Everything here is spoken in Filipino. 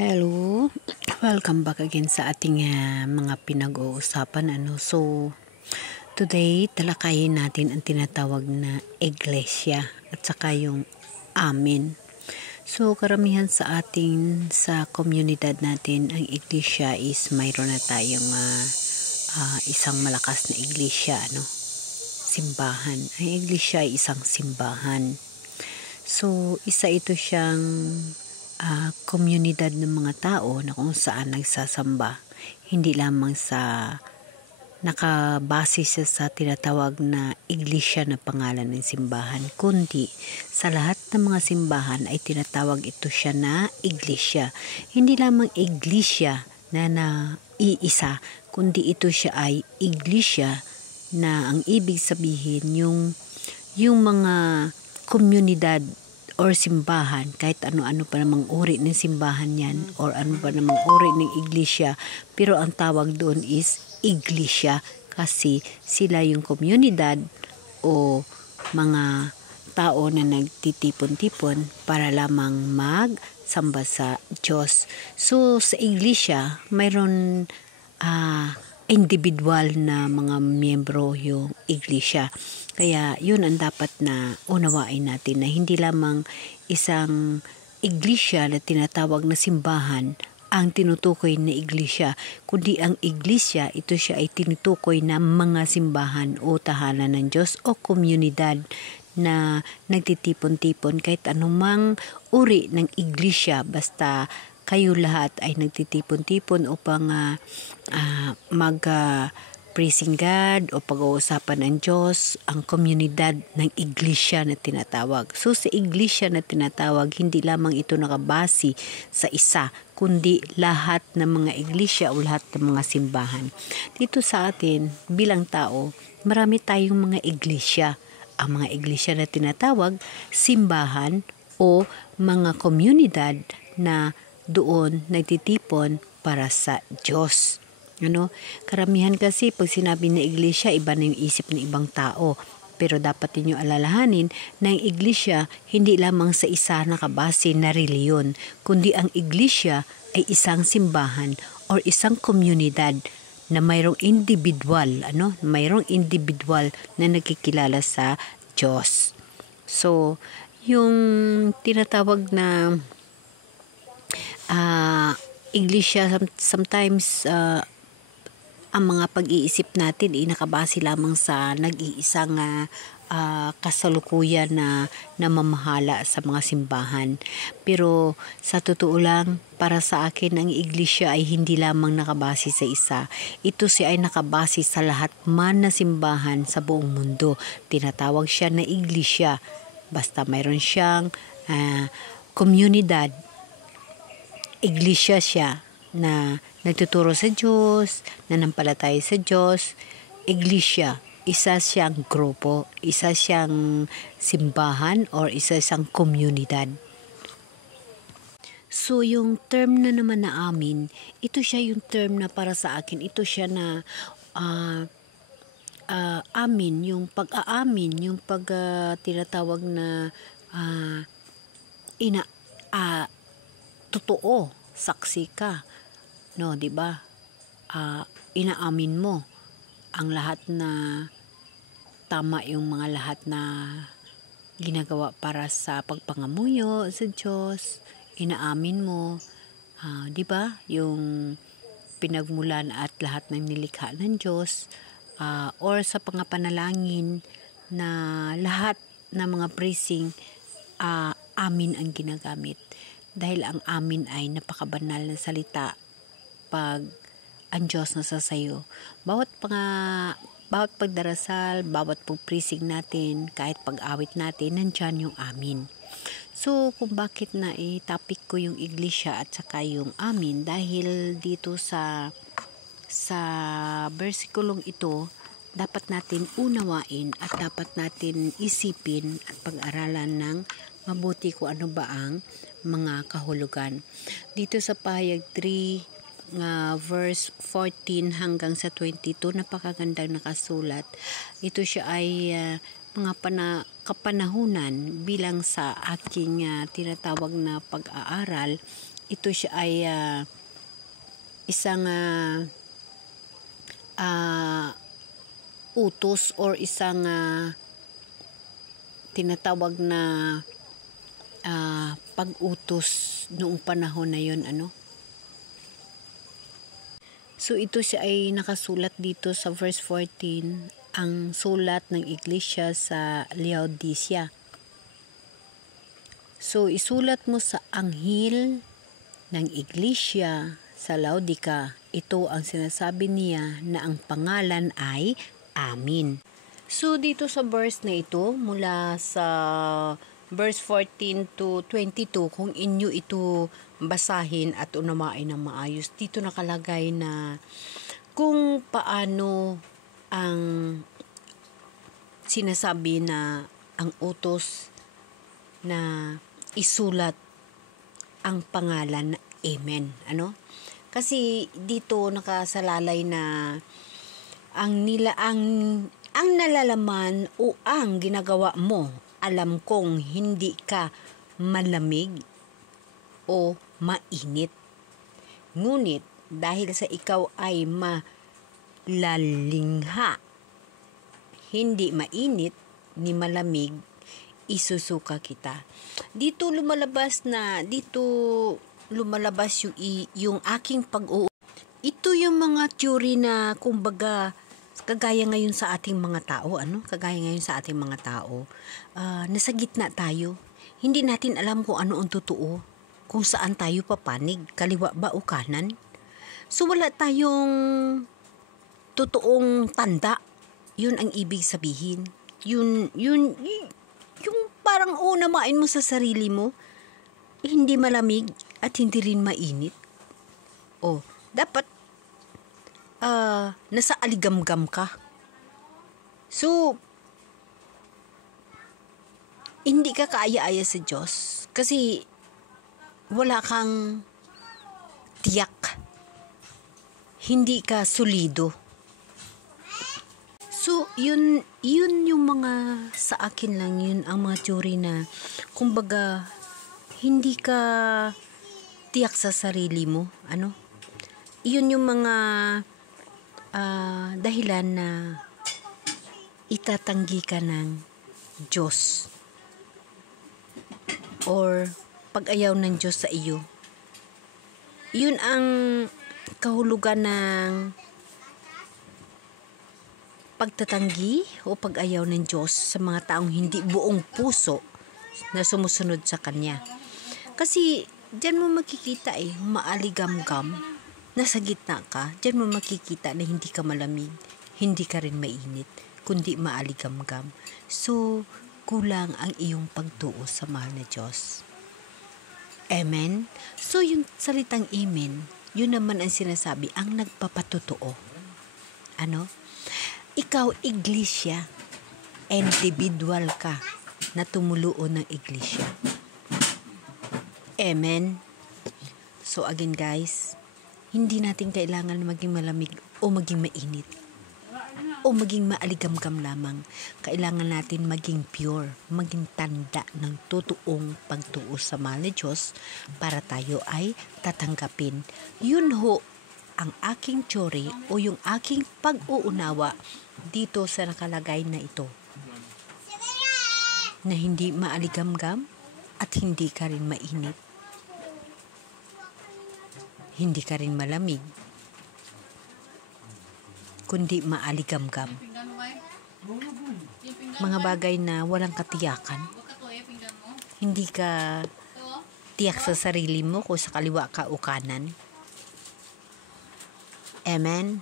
Hello, welcome back again sa ating mga pinag-uusapan. So, today talakayin natin ang tinatawag na iglesia at saka yung amin. So, karamihan sa sa komunidad natin, ang iglesia is mayroon na tayong isang malakas na iglesia, simbahan. Ang iglesia ay isang simbahan. So, isa ito siyang komunidad ng mga tao na kung saan nagsasamba. Hindi lamang sa nakabase sa tinatawag na iglesia na pangalan ng simbahan, kundi sa lahat ng mga simbahan ay tinatawag ito siya na iglesia. Hindi lamang iglesia na iisa, kundi ito siya ay iglesia na ang ibig sabihin yung mga komunidad or simbahan, kahit ano-ano pa namang uri ng simbahan yan or ano pa namang uri ng iglesia, pero ang tawag doon is iglesia kasi sila yung komunidad o mga tao na nagtitipon-tipon para lamang magsamba sa Diyos. So sa iglesia mayroon individual na mga miyembro yung iglesia. Kaya yun ang dapat na unawain natin, na hindi lamang isang iglesia na tinatawag na simbahan ang tinutukoy na iglesia, kundi ang iglesia, ito siya ay tinutukoy na mga simbahan o tahanan ng Diyos o komunidad na nagtitipon-tipon kahit anumang uri ng iglesia, basta kayo lahat ay nagtitipon-tipon upang praising God o pag-uusapan ng Diyos, ang komunidad ng iglesia na tinatawag. So sa iglesia na tinatawag, hindi lamang ito nakabase sa isa, kundi lahat ng mga iglesia o lahat ng mga simbahan. Dito sa atin, bilang tao, marami tayong mga iglesia. Ang mga iglesia na tinatawag, simbahan o mga komunidad na doon nagtitipon para sa Diyos. Karamihan kasi pag sinabi na iglesia, iba na yung isip ng ibang tao. Pero dapat niyo alalahanin na ang iglesia hindi lamang sa isa nakabase na reliyon, kundi ang iglesia ay isang simbahan or isang komunidad na mayroong individual, mayroong individual na nagkikilala sa Diyos. So, yung tinatawag na iglesia, sometimes ang mga pag-iisip natin ay nakabase lamang sa nag-iisang kasalukuyan na namamahala sa mga simbahan. Pero sa totoo lang, para sa akin, ang iglesia ay hindi lamang nakabase sa isa. Ito siya ay nakabase sa lahat man na simbahan sa buong mundo. Tinatawag siya na iglesia. Basta mayroon siyang komunidad, iglesia siya na nagtuturo sa Diyos, nanampalataya sa Diyos. Iglesia, isa siyang grupo, isa siyang simbahan or isa siyang komunidad. So yung term na naman na amin, ito siya yung term na para sa akin, ito siya na amin, yung pag-aamin, yung tinatawag na totoo, saksi ka, di ba? Inaamin mo ang lahat na tama, yung mga lahat na ginagawa para sa pagpangamuyo sa Diyos. Inaamin mo, di ba? Yung pinagmulan at lahat ng nilikha ng Diyos, or sa pangapanalangin na lahat ng mga praising, amin ang ginagamit. Dahil ang amin ay napakabanal na salita pag ang Diyos nasa sayo. Bawat pagdarasal, bawat pag-praising natin, kahit pag-awit natin, nandyan yung amin. So, kung bakit na topic ko yung iglesia at saka yung amin, dahil dito sa versikulong ito, dapat natin unawain at dapat natin isipin at pag-aralan ng mabuti kung ano ba ang mga kahulugan. Dito sa pahayag 3, verse 14 hanggang sa 22, napakagandang nakasulat. Ito siya ay mga kapanahunan bilang sa aking tinatawag na pag-aaral ito siya ay isang utos or isang tinatawag na pag-utos noong panahon na yun, So ito siya ay nakasulat dito sa verse 14, ang sulat ng iglesia sa Laodicea. So isulat mo sa anghel ng iglesia sa Laodica, ito ang sinasabi niya na ang pangalan ay Amin. So dito sa verse na ito, mula sa verse 14 to 22, kung inyo ito basahin at unamain ng maayos, dito nakalagay na kung paano ang sinasabi na ang utos na isulat ang pangalan na Amen. Kasi dito nakasalalay na ang nalalaman o ang ginagawa mo, alam kong hindi ka malamig o mainit. Ngunit dahil sa ikaw ay malalingha, hindi mainit ni malamig, isusuka kita. Dito lumalabas yung aking ito yung mga theory na kumbaga kagaya ngayon sa ating mga tao, nasa gitna tayo. Hindi natin alam kung ano ang totoo, kung saan tayo papanig, kaliwa ba o kanan. So wala tayong totoong tanda. Yun ang ibig sabihin. Yung parang unamain mo sa sarili mo, hindi malamig at hindi rin mainit. Dapat nasa aligamgam ka. So, hindi ka kaaya-aya sa Diyos kasi wala kang tiyak. Hindi ka solido. So, yun yung mga sa akin lang, yun ang mga teori na kumbaga hindi ka tiyak sa sarili mo. Yun yung mga dahilan na itatanggi ka ng Diyos or pag-ayaw ng Diyos sa iyo. Yun ang kahulugan ng pagtatanggi o pag-ayaw ng Diyos sa mga taong hindi buong puso na sumusunod sa Kanya. Kasi diyan mo makikita maaligamgam, nasa gitna ka, diyan mo makikita na hindi ka malamig, hindi ka rin mainit, kundi maaligamgam. So, kulang ang iyong pagtuo sa mahal na Diyos. Amen? So, yung salitang Amen, yun naman ang sinasabi, ang nagpapatotoo. Ikaw, iglesia, individual ka na tumuluo ng iglesia. Amen? So, again guys, hindi natin kailangan maging malamig o maging mainit o maging maaligamgam lamang. Kailangan natin maging pure, maging tanda ng totoong pagtuo sa mahal na Diyos para tayo ay tatanggapin. Yun ho ang aking teory o yung aking pag-uunawa dito sa nakalagay na ito. Na hindi maaligamgam at hindi ka rin mainit. Hindi ka rin malamig, kundi maaligamgam. Mga bagay na walang katiyakan. Hindi ka tiyak sa sarili mo kung sa kaliwa ka o kanan. Amen?